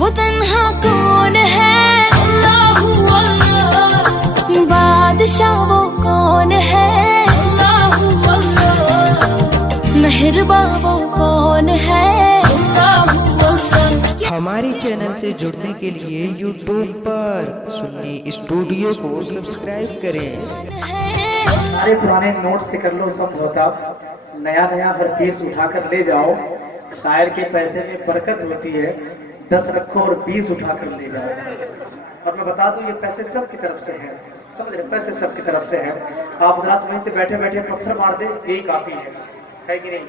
وہ تنہا کون ہے؟ اللہ اللہ، بادشاہ وہ کون ہے؟ اللہ اللہ، مہرباں وہ کون ہے؟ اللہ اللہ۔ ہماری چینل سے جڑنے کے لیے یوٹیوب پر سنی اسٹوڈیو کو سبسکرائب کریں۔ سارے پرانے نوٹ سے کر لو سب ہوتا، نیا ہر پیس اٹھا کر لے جاؤ، شاعر کے پیسے میں برکت ہوتی ہے، 10 رکھو اور 20 اٹھا کر لے جاؤ۔ اور میں بتا دوں یہ پیسے سب کی طرف سے ہیں، سمجھ رہے؟ پیسے سب کی طرف سے ہیں۔ آپ حضرات وہیں سے بیٹھے بیٹھے پتھر مار دیں، یہی کافی ہے کہ نہیں؟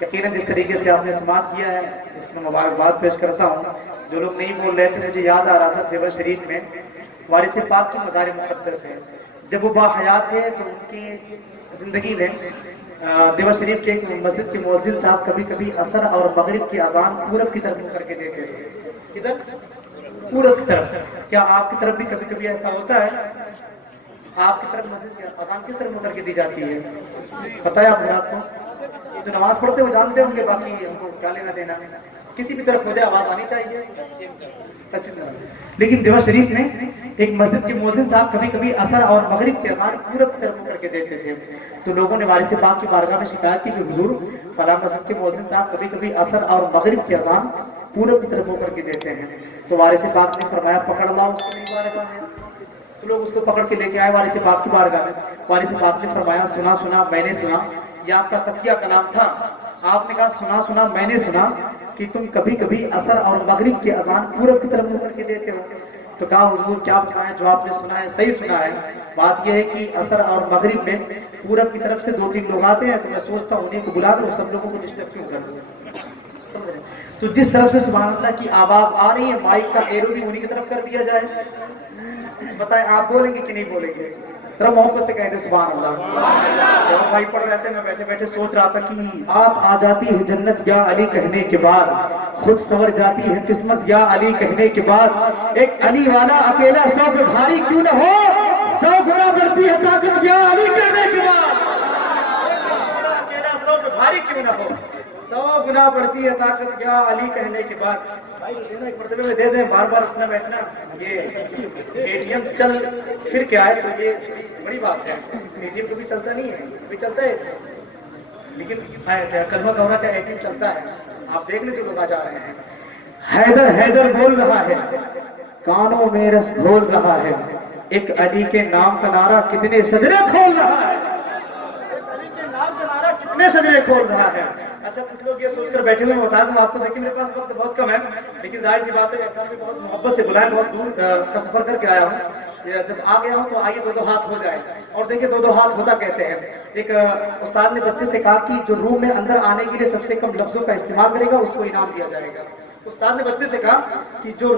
یقیناً جس طریقے سے آپ نے سماعت کیا ہے اس میں مبارکباد پیش کرتا ہوں۔ جو لوگ نہیں بول رہے تھے مجھے یاد آ رہا تھا دیور شریف میں وارث پاک کی مزار مقدس ہے، جب وہ باحیات تھے تو ان کی زندگی میں دیور شریف کے ایک مسجد کے مؤذن صاحب کبھی کبھی عصر اور مغرب کی اذان پورب کی طرف منہ کر کے دیتے تھے۔ کدھر؟ پورب کی طرف۔ کیا آپ کی طرف بھی کبھی کبھی ایسا ہوتا ہے؟ آپ کی طرف مسجد کی اذان کس طرف منہ کر کے دی جاتی ہے؟ پتہ ہے آپ حضرات کو؟ جو نماز پڑھتے وہ جانتے ہوں گے، باقی ہم کو کیا لینا دینا، کسی بھی طرف ہو جائے آواز آنی چاہیے۔ لیکن دیور شریف میں ایک مسجد کے مؤذن صاحب کبھی کبھی عصر اور مغرب کے اذان پورب کی طرف منہ کر کے دیتے تھے، تو لوگوں نے وارث پاک کی بارگاہ میں شکایت کی کہ حضور فلاں مسجد کے مؤذن صاحب کبھی کبھی عصر اور مغرب کے اذان پورب کی طرف منہ کر کے دیتے ہیں۔ تو وارث پاک نے فرمایا پکڑ لاؤ اس کو میری بارگاہ میں۔ تو لوگ اس کو پکڑ کے لے کے آئے وارث پاک کی بارگاہ میں۔ وارث پاک نے فرمایا سنا سنا میں نے سنا، یہ آپ کا تقیہ کلام تھا۔ آپ نے کہا سنا سنا میں نے سنا کہ تم کبھی کبھی عصر اور مغرب کے اذان پورب کی طرف منہ کر کے دیتے ہو۔ تو کہا حضور کیا بتائیں، جو آپ نے سنا ہے صحیح سنا ہے، بات یہ ہے کہ عصر اور مغرب میں پورب کی طرف سے 2-3 لوگ آتے ہیں، تو میں سوچتا ہوں انہیں کو بلا کر سب لوگوں کو ڈسٹرب کیوں کر دوں۔ تو جس طرف سے سبحان اللہ کی آواز آ رہی ہے مائک کا ایرو بھی انہیں کی طرف کر دیا جائے۔ بتائیں آپ بولیں گے کہ نہیں بولیں گے؟ ذرا محبت سے کہہ دیں سبحان اللہ۔ جب بھائی پڑھ رہے تھے میں بیٹھے بیٹھے سوچ رہا تھا کہ آپ آ جاتی ہے جنت یا علی کہنے کے بعد، خود سنور جاتی ہے قسمت یا علی کہنے کے بعد، ایک علی والا اکیلا 100 پہ بھاری کیوں نہ ہو، 100 گنا بڑھتی ہے طاقت یا علی کہنے کے بعد، اکیلا 100 پہ بھاری کیوں نہ ہو، 100 گنا بڑھتی ہے طاقت یا علی کہنے کے بعد۔ بھائی ایک مرتبہ میں دے دیں، بار بار اٹھنا بیٹھنا، یہ اے ٹی ایم چل پھر کے آئے تو یہ بڑی بات ہے۔ اے ٹی ایم کبھی چلتا نہیں ہے، کبھی چلتا ہے، لیکن کلمہ کہنا کا اے ٹی ایم چلتا ہے۔ آپ دیکھ لیں جو لوگ آ جا رہے ہیں، حیدر حیدر بول رہا ہے، کانوں میں رس گھول رہا ہے، ایک علی کے نام کا نعرہ کتنے سجرے کھول رہا ہے، علی کے نام کا نعرہ کتنے سجرے کھول رہا ہے۔ اچھا کچھ لوگ یہ سوچ کر بیٹھے ہوئے ہیں، بتا دوں آپ کو، دیکھیں میرے پاس وقت بہت کم ہے، لیکن ظاہر سی بات ہے ایسا بھی بہت محبت سے بلائیں، بہت دور کا سفر کر کے آیا ہوں، جب آ گیا ہوں تو آئیے 2 ہاتھ ہو جائے، اور دیکھیں 2 ہاتھ ہوتا کیسے ہے۔ ایک استاد نے بچے سے کہا کہ جو روم میں اندر آنے کے لیے سب سے کم لفظوں کا استعمال کرے گا اس کو انعام دیا جائے گا۔ استاد نے بچے سے کہا کہ جو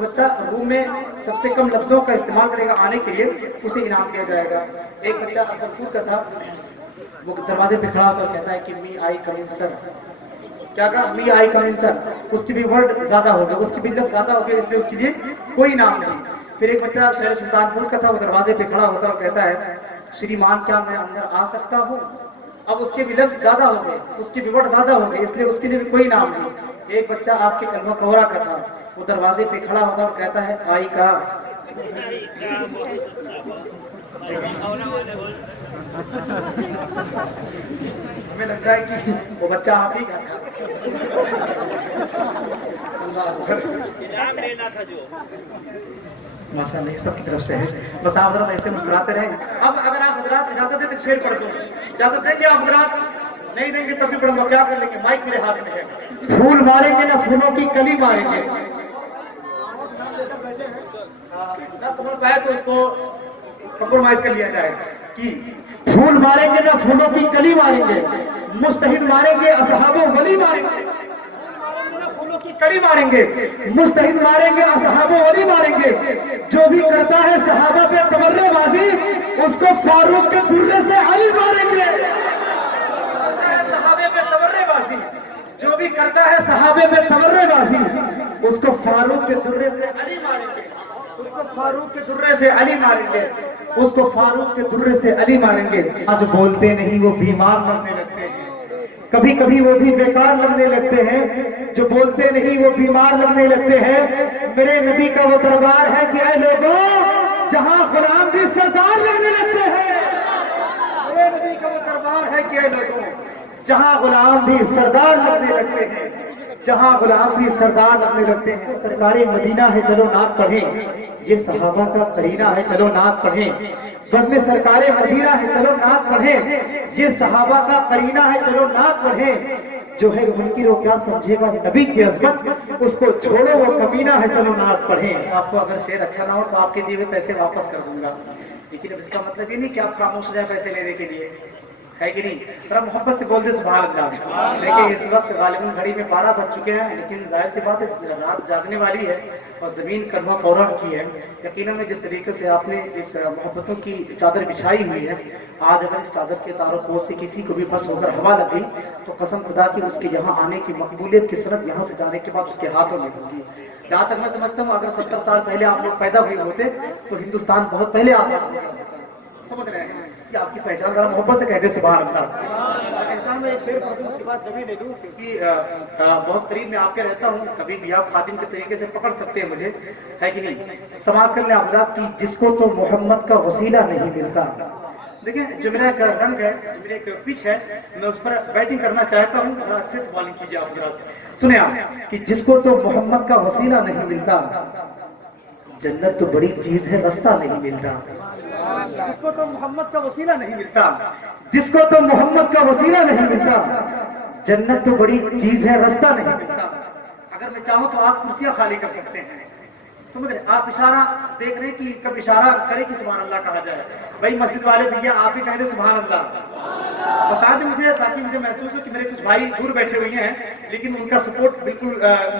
بچہ روم میں سب سے کم لفظوں کا استعمال کرے گا آنے کے لیے اسے انعام دیا جائے گا۔ ایک بچہ اصل کا تھا، وہ دروازے پہ کھڑا ہوتا کہتا ہے کہ می آئی کم ان سر، کیا کہا؟ می آئی کم ان سر، اس کی بھی ورڈ زیادہ ہو گیا، اس کی بھی لفظ زیادہ ہو گیا، اس لیے اس کے لیے کوئی انعام نہیں۔ پھر ایک بچہ شہر سلطان پور کا تھا، وہ دروازے پہ کھڑا ہوتا اور کہتا ہے شریمان کیا میں اندر آ سکتا ہوں؟ اب اس کے بھی لفظ زیادہ ہو گئے، اس کی بھی ورڈ زیادہ ہو گئے، اس لیے اس کے لیے بھی کوئی انعام نہیں۔ ایک بچہ آپ کے کلمہ کورا کا تھا، وہ دروازے پہ کھڑا ہوتا اور کہتا ہے آئی کا، ہمیں لگتا ہے کہ وہ بچہ آپ ہی کا تھا۔ ماشاء اللہ سب کی طرف سے ہے، بس آپ حضرات ایسے مسکراتے رہیں۔ اب اگر آپ حضرات اجازت دیں تو شعر پڑھ دوں، اجازت دیں گے آپ حضرات؟ نہیں دیں گے تب بھی پڑھوں گا، کیا کر لیں گے، مائک میرے ہاتھ میں ہے۔ پھول ماریں گے نہ پھولوں کی کلی ماریں گے، نہ سمجھ پائے تو اس کو کمپرومائز کر لیا جائے کہ پھول ماریں گے نہ پھولوں کی کلی ماریں گے، مستحد ماریں گے اصحاب و ولی ماریں گے، پھولوں کی کلی ماریں گے، مستحد ماریں گے اصحاب و ولی ماریں گے، جو بھی کرتا ہے صحابہ پہ تبرے بازی اس کو فاروق کے درے سے علی ماریں گے، صحابے پہ تبرے بازی، جو بھی کرتا ہے صحابے پہ تبرے بازی اس کو فاروق کے درے سے علی ماریں گے، اس کو فاروق کے درے سے علی ماریں گے، اس کو فاروق کے درے سے علی ماریں گے۔ آج بولتے نہیں وہ بیمار مرنے لگتے ہیں، कभी कभी वो भी बेकार लगने लगते हैं, जो बोलते नहीं वो बीमार लगने लगते हैं। मेरे नबी का वो दरबार है कि ऐ लोगों, जहां गुलाम भी सरदार लगने लगते हैं। मेरे नबी का वो दरबार है कि ऐ लोगों, जहां गुलाम भी सरदार लगने लगते हैं, जहां गुलाम भी सरदार लगने लगते हैं। सरकारे मदीना है चलो नात पढ़ें, ये सहाबा का करीना है चलो नात पढ़ें। बस में सरकारे मदीना है चलो नात पढ़ें, ये सहाबा का करीना है चलो नात पढ़ें। जो है मुनकिर वो क्या समझेगा नबी की अज़मत, उसको छोड़ो वो कमीना है चलो नात पढ़ें। आपको अगर शेर अच्छा ना हो तो आपके दिए हुए पैसे वापस कर दूंगा, लेकिन अब इसका मतलब ये नहीं कि आप खामोश हो जाए पैसे लेने के लिए, है कि नहीं? थोड़ा मोहब्बत से बोल दे सुभान अल्लाह। देखिए इस वक्त गालिबन घड़ी में 12 बज चुके हैं, लेकिन जाहिर सी बात है रात जागने वाली है और जमीन कलमा कौरा की है। यकीनन जिस तरीके से आपने इस मोहब्बतों की चादर बिछाई हुई है, आज अगर इस चादर के तारों को से किसी को भी बस होकर हवा लग गई तो कसम खुदा की उसके यहाँ आने की मकबूलियत की सनद यहाँ से जाने के बाद उसके हाथों में होगी। जहाँ तक मैं समझता हूँ अगर 70 साल पहले आप लोग पैदा हुए होते तो हिंदुस्तान बहुत पहले आजाद हो गया होता। समझ रहे हैं कि आपकी पहचान जरा मोहब्बत से कहते सुभान अल्लाह। इंसान में एक शेर पढ़ दूं उसके बाद जगह ले लूं, क्योंकि बहुत करीब में आपके रहता हूँ, कभी भी आप खातिन के तरीके से पकड़ सकते हैं मुझे, है कि नहीं? समाज कर ले आप की जिसको तो मोहम्मद का वसीला नहीं मिलता। देखिए जो मेरा एक रंग है, मेरा एक पिच है, मैं उस पर बैटिंग करना चाहता हूँ, थोड़ा अच्छे से बॉलिंग कीजिए आप जरा। सुने आप कि जिसको तो मोहम्मद का वसीला नहीं मिलता, जन्नत तो बड़ी चीज है रास्ता नहीं मिलता। जिसको तो मोहम्मद का वसीला नहीं मिलता, जिसको तो मोहम्मद का वसीला नहीं मिलता, जन्नत तो बड़ी चीज है रास्ता नहीं मिलता। अगर मैं चाहूँ तो आप कुर्सियां खाली कर सकते हैं, समझ रहे? आप इशारा देख रहे हैं कि कब इशारा करे कि सुभान अल्लाह कहा जाए। भाई मस्जिद वाले भैया आप ही कह दे सुभान अल्लाह, बता दें मुझे, ताकि मुझे महसूस हो कि मेरे कुछ भाई दूर बैठे हुए हैं लेकिन उनका सपोर्ट बिल्कुल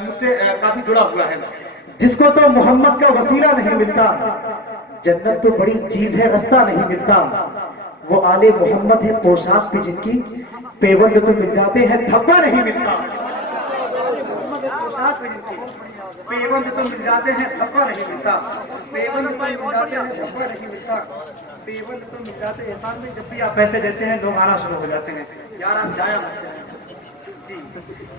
मुझसे काफी जुड़ा हुआ है। जिसको तो मोहम्मद का वसीला नहीं मिलता, जन्नत तो बड़ी चीज है रास्ता नहीं मिलता। वो आले मोहम्मद है पोशाक भी जिनकी, पेवंद तो मिल जाते हैं धब्बा नहीं मिलता। पोशाक भी जिनकी, पेवंद तो मिल जाते हैं धब्बा नहीं मिलता। पेवंद तो मिल जाते हैं धब्बा नहीं मिलता। पेवंद तो मिल जाते हैं। एहसान में जब भी आप पैसे देते हैं लोग आना शुरू हो जाते हैं, यार आप जाया मत जी।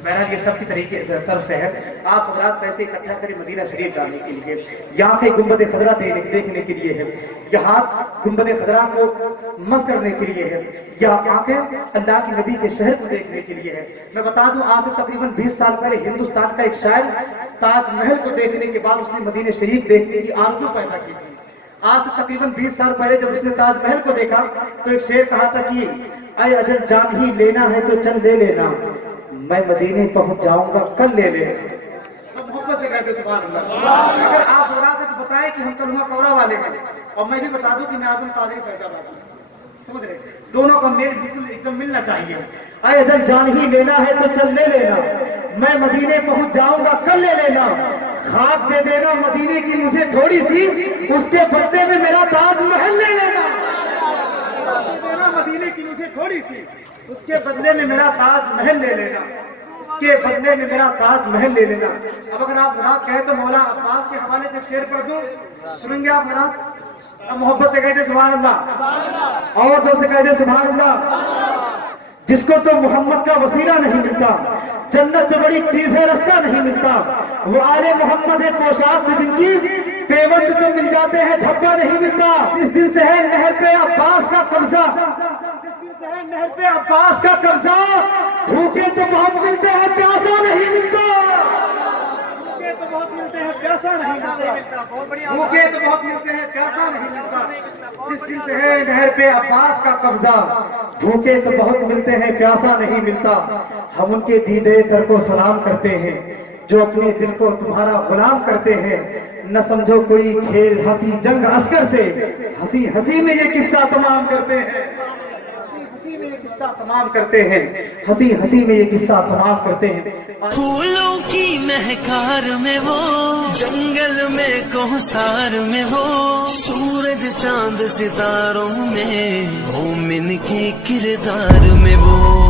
बहरहाल ये सब की तरीके तरफ से है। आप हजरात पैसे इकट्ठा करें मदीना शरीफ जाने के लिए, यहाँ के गुंबद खदरा देखने के लिए है, यहाँ गुंबद खदरा को मस करने के लिए है, या आंखें अल्लाह के नबी के शहर को देखने के लिए है। मैं बता दूं आज से तकरीबन 20 साल पहले हिंदुस्तान का एक शायर ताजमहल को देखने के बाद उसने मदीना शरीफ देखने की आरज़ू पैदा की थी। आज से तकरीबन 20 साल पहले जब उसने ताजमहल को देखा तो एक शेर कहा था कि अय अजल जान ही लेना है तो चल ले लेना, मैं मदीने पहुंच जाऊंगा कल ले ले। तो मोहब्बत से कहते सुभान अल्लाह। अगर आप हो रहा तो बताए कि हम कलमा कौरा वाले हैं, और मैं भी बता दूं कि मैं आजम कादरी फैजाबाद हूं, समझ रहे? दोनों का मेल बिल्कुल एकदम मिलना चाहिए। अय अजल जान ही लेना है तो चल ले लेना, मैं मदीने पहुंच जाऊंगा कल ले लेना, खाक दे देना मदीने की मुझे थोड़ी सी, उसके बदले में मेरा ताजमहल ले लेना। दे देना मदीने की मुझे थोड़ी सी, उसके बदले में मेरा ताजमहल ले लेना, उसके बदले में मेरा ताजमहल ले लेना। अब अगर आप जरा कहे तो मौला अब्बास के हवाले से शेर पढ़ दूं, सुनेंगे आप जरा? अब मोहब्बत से कहते सुभान अल्लाह, और जोर से कहते सुभान अल्लाह। जिसको तो मोहम्मद का वसीला नहीं मिलता, जन्नत तो बड़ी चीज है रास्ता नहीं मिलता। वो आले मोहम्मद है पोशाक में जिनकी, पेवंद तो मिल जाते हैं धब्बा नहीं मिलता। इस दिन से है नहर पे अब्बास का कब्जा, नहर पे अब्बास का कब्जा, भूखे तो बहुत मिलते हैं प्यासा नहीं मिलता। भूखे तो बहुत मिलते हैं प्यासा नहीं मिलता। भूखे तो बहुत मिलते हैं प्यासा नहीं मिलता। जिस दिन से है नहर पे अब्बास का कब्जा, भूखे तो बहुत मिलते हैं प्यासा नहीं मिलता। हम उनके दीदे दर को सलाम करते हैं जो अपने दिल को तुम्हारा गुलाम करते हैं। न समझो कोई खेल हंसी जंग अस्कर से, हंसी हंसी में ये किस्सा तमाम करते हैं, हंसी में ये किस्सा तमाम करते हैं, हंसी हंसी में ये किस्सा तमाम करते हैं। फूलों की महकार में वो, जंगल में कोहसार में वो, सूरज चांद सितारों में, मोमिन के किरदार में वो।